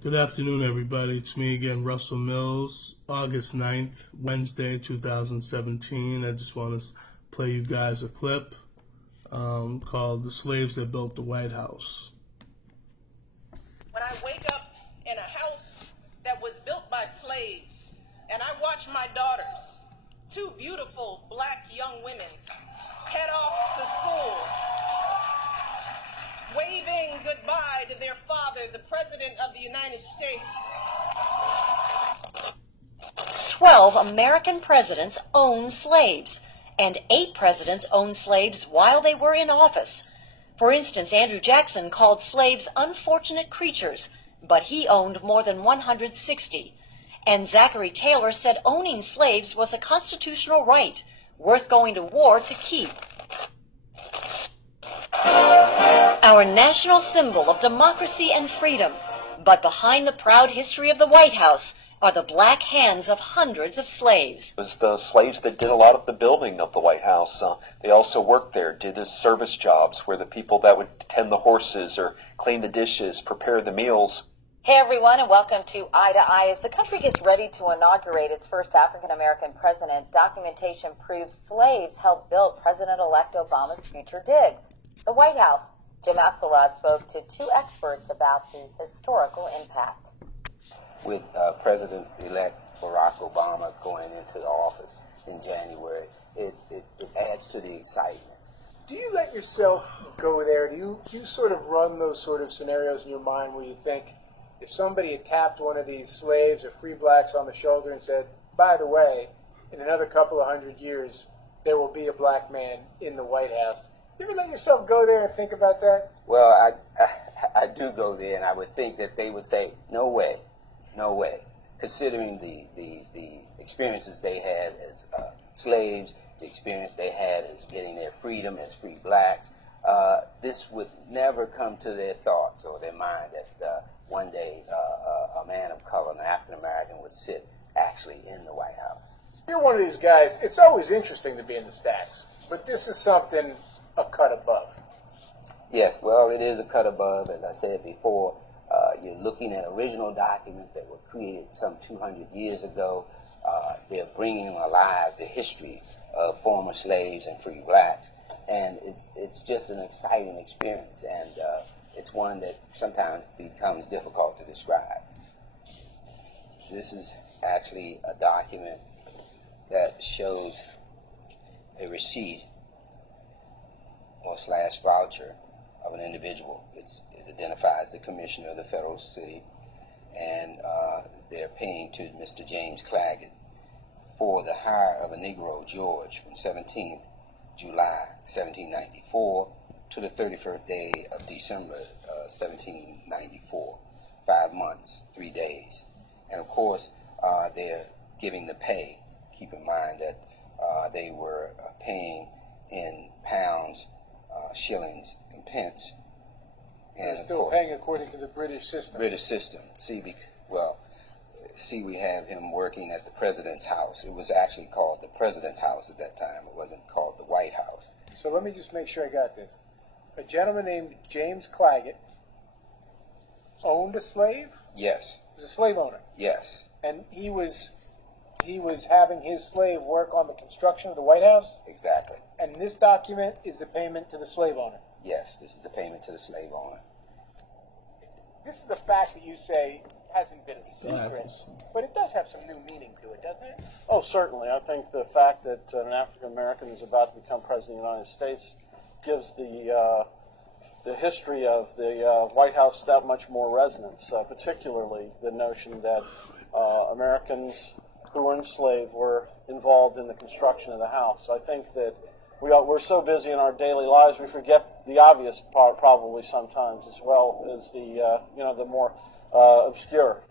Good afternoon, everybody. It's me again, Russell Mills, August 9th, Wednesday, 2017. I just want to play you guys a clip called The Slaves That Built the White House. When I wake up in a house that was built by slaves, and I watch my daughters, two beautiful black young women, head off to school, waving goodbye to their father, the President of the United States. 12 American presidents owned slaves, and 8 presidents owned slaves while they were in office. For instance, Andrew Jackson called slaves unfortunate creatures, but he owned more than 160. And Zachary Taylor said owning slaves was a constitutional right, worth going to war to keep. Our national symbol of democracy and freedom. But behind the proud history of the White House are the black hands of hundreds of slaves. It was the slaves that did a lot of the building of the White House. They also worked there, did the service jobs, where the people that would tend the horses or clean the dishes, prepare the meals. Hey everyone, and welcome to Eye to Eye. As the country gets ready to inaugurate its first African-American president, documentation proves slaves helped build President-elect Obama's future digs. The White House. Jim Axelrod spoke to 2 experts about the historical impact. With President-elect Barack Obama going into the office in January, it adds to the excitement. Do you let yourself go there? Do you sort of run those sort of scenarios in your mind where you think, if somebody had tapped one of these slaves or free blacks on the shoulder and said, by the way, in another couple of 100 years, there will be a black man in the White House, you ever let yourself go there and think about that? Well, I do go there, and I would think that they would say, no way, no way. Considering the experiences they had as slaves, the experience they had as getting their freedom as free blacks, this would never come to their thoughts or their mind that one day a man of color, an African American, would sit actually in the White House. You're one of these guys, it's always interesting to be in the stacks, but this is something a cut above. Yes, well, it is a cut above. As I said before, you're looking at original documents that were created some 200 years ago. They're bringing alive the history of former slaves and free blacks. And it's just an exciting experience, and it's one that sometimes becomes difficult to describe. This is actually a document that shows a receipt or / voucher of an individual. It identifies the commissioner of the federal city, and they're paying to Mr. James Claggett for the hire of a Negro, George, from 17th July 1794 to the 31st day of December 1794. 5 months, 3 days. And of course, they're giving the pay. Keep in mind that they were paying in pounds, shillings, and pence. And they're still paying according to the British system. British system. See, we have him working at the President's house. It was actually called the President's house at that time. It wasn't called the White House. So let me just make sure I got this. A gentleman named James Claggett owned a slave? Yes. He was a slave owner? Yes. And he was having his slave work on the construction of the White House? Exactly. And this document is the payment to the slave owner? Yes, this is the payment to the slave owner. This is a fact that you say hasn't been a secret, but it does have some new meaning to it, doesn't it? Oh, certainly. I think the fact that an African American is about to become president of the United States gives the history of the White House that much more resonance, particularly the notion that Americans who were enslaved were involved in the construction of the house. I think that we're so busy in our daily lives we forget the obvious part probably sometimes, as well as the more obscure.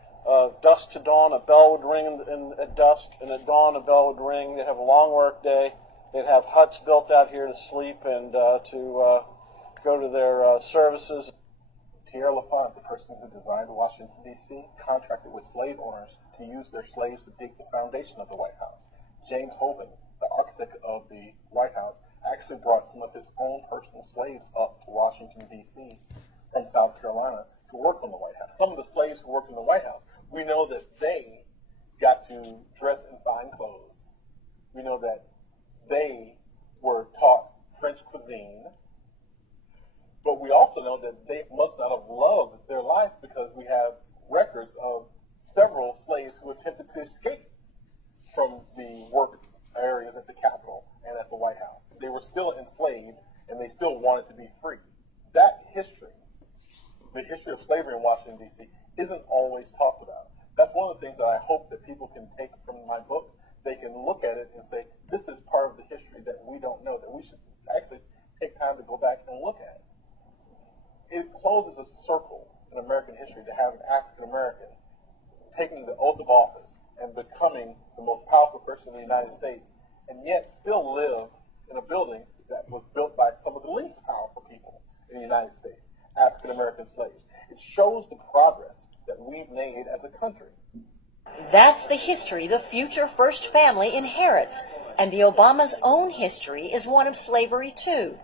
Dusk to dawn, a bell would ring at dusk, and at dawn a bell would ring. They'd have a long work day. They'd have huts built out here to sleep and to go to their services. Pierre Laffont, the person who designed Washington, D.C., contracted with slave owners to use their slaves to dig the foundation of the White House. James Hovind, the architect of the White House, actually brought some of his own personal slaves up to Washington, D.C. from South Carolina to work on the White House. Some of the slaves who worked in the White House, we know that they got to dress in fine clothes. We know that they were taught French cuisine. But we also know that they must not have loved their life, because we have records of several slaves who attempted to escape from the work areas at the Capitol and at the White House. They were still enslaved, and they still wanted to be free. That history, the history of slavery in Washington, D.C., isn't always talked about. That's one of the things that I hope that people can take from my book. They can look at it and say, this is part of the history that we don't know, that we should actually take time to go back and look at. It closes a circle in American history to have an African American taking the oath of office and becoming the most powerful person in the United States, and yet still live in a building that was built by some of the least powerful people in the United States, African American slaves. It shows the progress that we've made as a country. That's the history the future first family inherits, and the Obamas' own history is one of slavery too.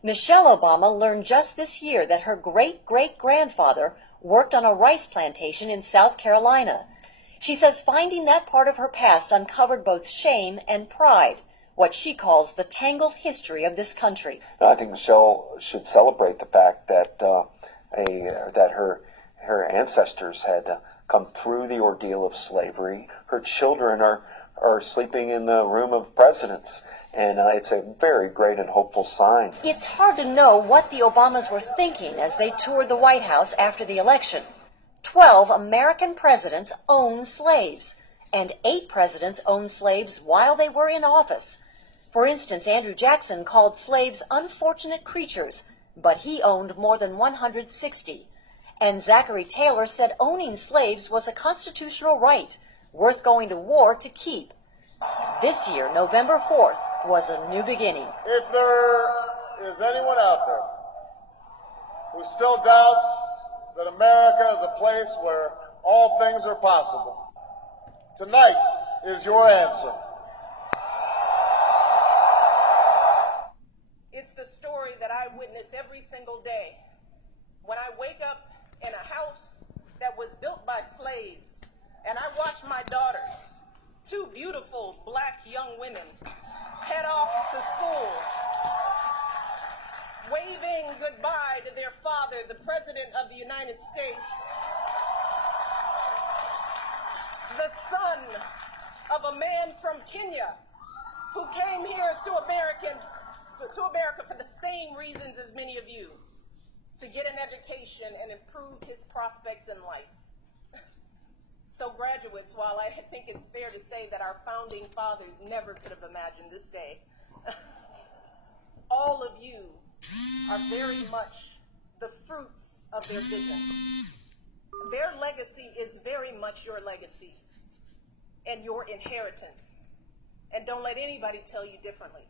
Michelle Obama learned just this year that her great-great-grandfather worked on a rice plantation in South Carolina. She says finding that part of her past uncovered both shame and pride, what she calls the tangled history of this country. I think Michelle should celebrate the fact that that her ancestors had come through the ordeal of slavery. Her children are sleeping in the room of presidents, and it's a very great and hopeful sign. It's hard to know what the Obamas were thinking as they toured the White House after the election. 12 American presidents owned slaves, and 8 presidents owned slaves while they were in office. For instance, Andrew Jackson called slaves unfortunate creatures, but he owned more than 160. And Zachary Taylor said owning slaves was a constitutional right, worth going to war to keep. This year, November 4th, was a new beginning. If there is anyone out there who still doubts that America is a place where all things are possible, tonight is your answer. It's the story that I witness every single day. When I wake up in a house that was built by slaves, and I watch my daughters, 2 beautiful black young women, head off to school, waving goodbye to their father, the President of the United States, the son of a man from Kenya who came here to America for the same reasons as many of you, to get an education and improve his prospects in life. So graduates, while I think it's fair to say that our founding fathers never could have imagined this day, all of you are very much the fruits of their vision. Their legacy is very much your legacy and your inheritance. And don't let anybody tell you differently.